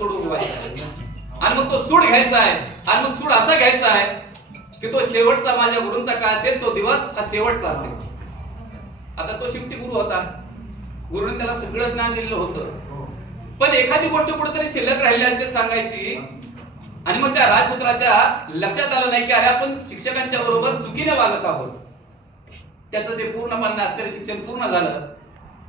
सूड उगवायचा आणि मग तो सूड घ्यायचा आहे आणि मग सूड असा घ्यायचा आहे की तो शेवटचा माझ्या गुरूंचा काय असेल तो दिवस हा शेवटचा असेल. आता तो शेवटी गुरु होता, गुरुने त्याला सगळं ज्ञान दिलेलं होतं, पण एखादी गोष्ट कुठेतरी शिल्लक राहिली असे सांगायची आणि मग त्या राजपुत्राच्या लक्षात आलं नाही की अरे आपण शिक्षकांच्या बरोबर चुकीने वागत आहोत. त्याचं ते पूर्णपणे असलेलं शिक्षण पूर्ण झालं.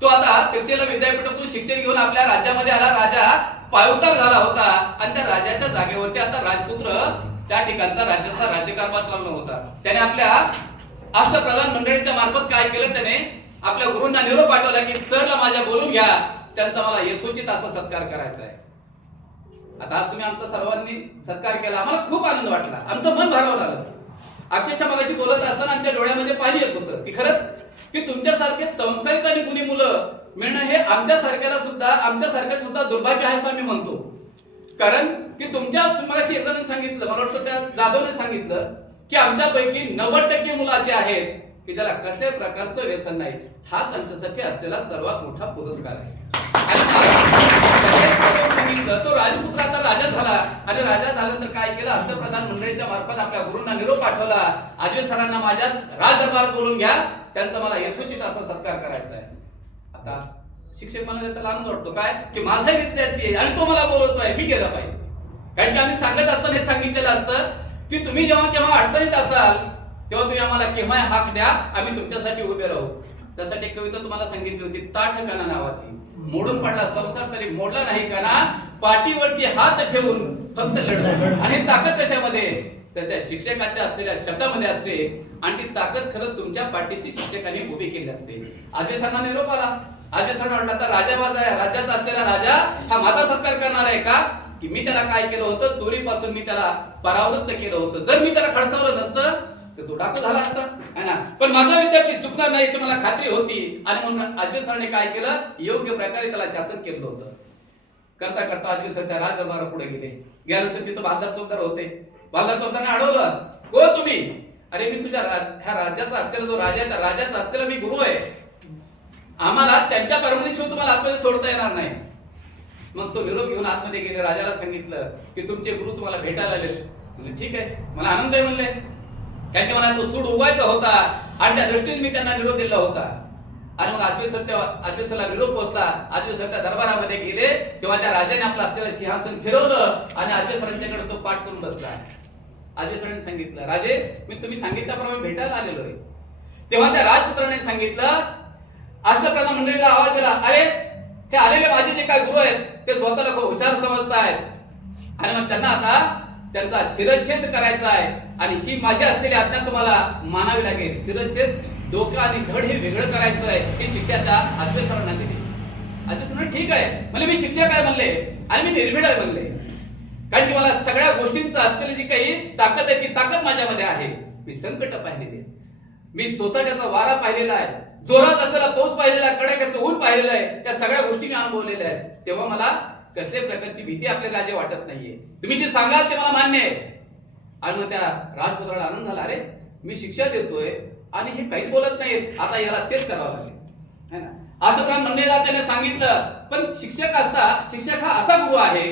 तो आता तक्षशिला विद्यापीठातून शिक्षण घेऊन आपल्या राज्यामध्ये आला. राजा पायउतार झाला होता आणि त्या राजाच्या जागेवरती आता राजपुत्र त्या ठिकाणचा राज्याचा राज्यकारभार चालवला होता. त्याने आपल्या अष्टप्रधान मंडळीच्या मार्फत काय केलं, त्याने आपल्या गुरूंना निरोप पाठवला की सरला माझ्या बोलून घ्या, त्यांचा मला यथोचित असा सत्कार करायचा आहे. आता आज तुम्ही आमचा सर्वांनी सत्कार केला, आम्हाला खूप आनंद वाटला, आमचं मन भारावलं आलं. अक्षरशः मगाशी बोलत असताना आमच्या डोळ्यामध्ये पाणी येत होतं की खरंच की तुमच्यासारखे संस्कारित आणि गुणी मुलं मिळणं हे आमच्यासारख्या सुद्धा दुर्भाग्य आहे असं आम्ही म्हणतो. कारण की मगाशी एकाने सांगितलं, मला वाटतं त्या जाधवने सांगितलं की आमच्यापैकी 90% मुलं असे आहेत की ज्याला कसल्याही प्रकारचं व्यसन नाही. हा त्यांच्यासाठी असलेला सर्वात मोठा पुरस्कार आहे. तो राजपुत्र आता राजा झाला आणि राजा झाल्यानंतर काय केलं, अष्टप्रधान मंडळीच्या मार्फत आपल्या गुरूंना निरोप पाठवला, आजवे सरांना माझ्या राजदरबारात बोलून घ्या, त्यांचा मला यथोचित असा सत्कार करायचा आहे. आता शिक्षक मला त्याला आनंद वाटतो काय की माझा विद्यार्थी आहे आणि तो मला बोलवतोय, मी केलं पाहिजे. कारण की आम्ही सांगत असताना हे सांगितलेलं असतं की तुम्ही जेव्हा केव्हा अडचणीत असाल तेव्हा तुम्ही आम्हाला केव्हा हाक द्या, आम्ही तुमच्यासाठी उभे राहू. त्यासाठी एक कविता तुम्हाला सांगितली होती, ताठ कणा नावाची. मोडून पडला संसार तरी मोडला नाही कणा, पाठीवरती हात ठेवून फक्त लढ. आणि ताकद कशामध्ये, तर त्या शिक्षकाच्या असलेल्या शब्दामध्ये असते. आणि ती ताकद खरं तुमच्या पाठीशी शिक्षकांनी उभी केली असते. आजवे सरांना निरोप आला, आजवे सरांना वाटलं आता राजा माझा आहे, राज्याचा असलेला राजा हा माझा सत्कार करणार आहे का, की मी त्याला काय केलं होतं, चोरीपासून मी त्याला परावृत्त केलं होतं. जर मी त्याला खडसावलं नसतं तर तो डाकू झाला असता है ना. पण माझा विद्यार्थी चुकणार नाही याची मला खात्री होती. आणि म्हणून आजवे सरांनी काय केलं, योग्य प्रकारे त्याला शासन केलं होतं. करता करता आजवे सर त्या राजदरबारा पुढे गेल्यानंतर तिथं बहादर चौकदार होते. बहादर चौकदाराने अडवलं, को तुम्ही, अरे मी तुझ्या ह्या राज्याचा असलेला जो राजा आहे त्या राजाचा असलेला मी गुरु आहे, आम्हाला त्यांच्या परवानगीशिवाय तुम्हाला आतमध्ये सोडता येणार नाही. मग तो निरोप घेऊन आतमध्ये गेले, राजाला सांगितलं की तुमचे गुरु तुम्हाला भेटायला आले. म्हणजे ठीक आहे, मला आनंद आहे म्हणले, कारण की मला तो सूड उगवायचा होता आणि त्या दृष्टीने मी त्यांना निरोप दिला होता. आणि मग आजवे सरला निरोप पोहोचला. आजवे सर त्या दरबारामध्ये गेले तेव्हा त्या राजाने आपलं असलेलं सिंहासन फिरवलं आणि आजवे सरांच्याकडे तो पाठ करून बसला. आजवे सरांनी सांगितलं, राजे मी तुम्ही सांगितल्याप्रमाणे भेटायला आलेलो आहे. तेव्हा त्या राजपुत्राने सांगितलं, अष्टप्रधान मंडळीला आवाज दिला, अरे हे आलेले माझे जे काय गुरु आहेत ते स्वतःला खूप हुशार समजतायत आणि मग त्यांना आता त्यांचा शिरच्छेद करायचा आहे आणि ही माझी असलेली आज्ञा तुम्हाला मानावी लागेल. शिरच्छेद, डोकं आणि धड हे वेगळं करायचं आहे ही शिक्षा त्या आजवे सरांना दिली. आजवे सरांना ठीक आहे म्हणजे मी शिक्षक आहे म्हणले आणि मी निर्भीड आहे म्हणले, कारण की मला सगळ्या गोष्टींचं असलेली जी काही ताकद आहे ती ताकद माझ्यामध्ये आहे. मी संकट पाहिलेली आहे, मी सोसाट्याचा वारा पाहिलेला आहे, जोरात असलेला पाऊस पाहिलेला आहे, कडाक्याचं ऊन पाहिलेलं आहे, त्या सगळ्या गोष्टी मी अनुभवलेल्या आहेत. तेव्हा मला कसल्याही प्रकारची भीती आपले राजे वाटत नाहीये. तुम्ही जे सांगाल ते मला मान्य आहे. आणि मग त्या राजपुत्राला आनंद झाला, अरे मी शिक्षा देतोय आणि हे काहीच बोलत नाहीत, आता याला तेच करावं लागेल है ना. अष्टप्रधान मंडळीला त्याने सांगितलं, पण शिक्षक हा असा गुरु आहे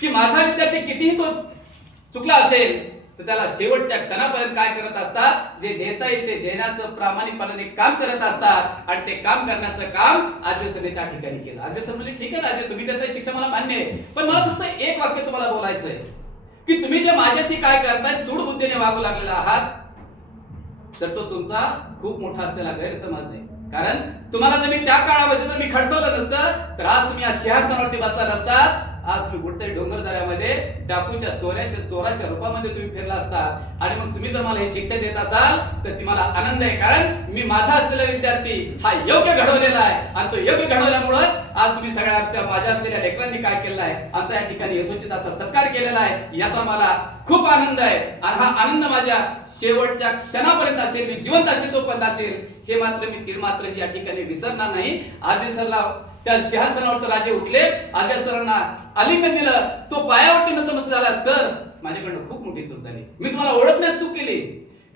की माझा विद्यार्थी कितीही तो चुकला असेल तर त्याला शेवटच्या क्षणापर्यंत काय करत असतात, जे देता येते देण्याचं प्रामाणिकपणाने काम करत असतात आणि ते काम करण्याचं काम आजवे सरने त्या ठिकाणी केलं. आजवे सर म्हणले, ठीक आहे राजे तुम्ही देताय शिक्षा मला मान्य आहे, पण मला फक्त एक वाक्य तुम्हाला बोलायचं आहे की तुम्ही जे माझ्याशी काय करताय सूड बुद्धीने वागू लागलेला आहात तर तो तुमचा खूप मोठा असलेला गैरसमज आहे. कारण तुम्हाला जर मी त्या काळामध्ये जर मी खडसवलं नसतं तर आज तुम्ही या सिंहासनावरती बसला नसतात. आज तुम्ही कुठेतरी डोंगरदऱ्यामध्ये डाकूच्या चोराच्या रूपामध्ये तुम्ही फिरला असतात. आणि मग तुम्ही जर मला ही शिक्षा देत असाल तर ती मला आनंद आहे, कारण मी माझा असलेला विद्यार्थी हा योग्य घडवलेला आहे आणि तो योग्य घडवल्यामुळे आज तुम्ही सगळ्या माझ्या असलेल्या लेकरांनी काय केलेलं आहे, आमचा या ठिकाणी यथोचित असा सत्कार केलेला आहे, याचा मला खूप आनंद आहे. आणि हा आनंद माझ्या शेवटच्या क्षणापर्यंत असेल, मी जिवंत असेल तोपर्यंत असेल, हे मात्र मी तीळ मात्र या ठिकाणी विसरणार नाही. आजवे सरला त्या सिंहासनावर राजे उठले, आजवे सरांना आलिंगन दिलं, तो पायावरती नतमस्तक झाला, सर माझ्याकडनं खूप मोठी चूक झाली, मी तुम्हाला ओळखण्यात चूक केली,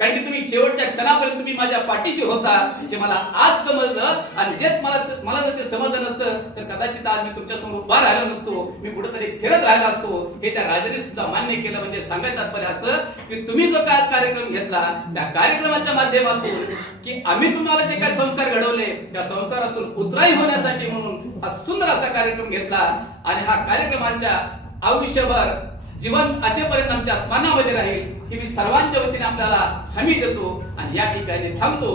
कारण की तुम्ही शेवटच्या क्षणापर्यंत तुम्ही माझ्या पाठीशी होता हे मला आज समजलं. आणि जेच मला जर ते समजलं नसतं तर कदाचित आज मी तुमच्या समोर उभा राहिलो नसतो, मी कुठेतरी फिरत राहिला असतो. हे त्या राजाने सुद्धा मान्य केलं. म्हणजे सांगायचं तात्पर्य असं की तुम्ही जो काय कार्यक्रम घेतला त्या कार्यक्रमाच्या माध्यमातून की आम्ही तुम्हाला जे काय संस्कार घडवले त्या संस्कारातून उतराई होण्यासाठी म्हणून हा सुंदर असा कार्यक्रम घेतला. आणि हा कार्यक्रमाच्या आयुष्यभर जीवन असेपर्यंत आमच्या स्मरणामध्ये राहील ही मी सर्वांच्या वतीने आपल्याला हमी देतो आणि या ठिकाणी थांबतो.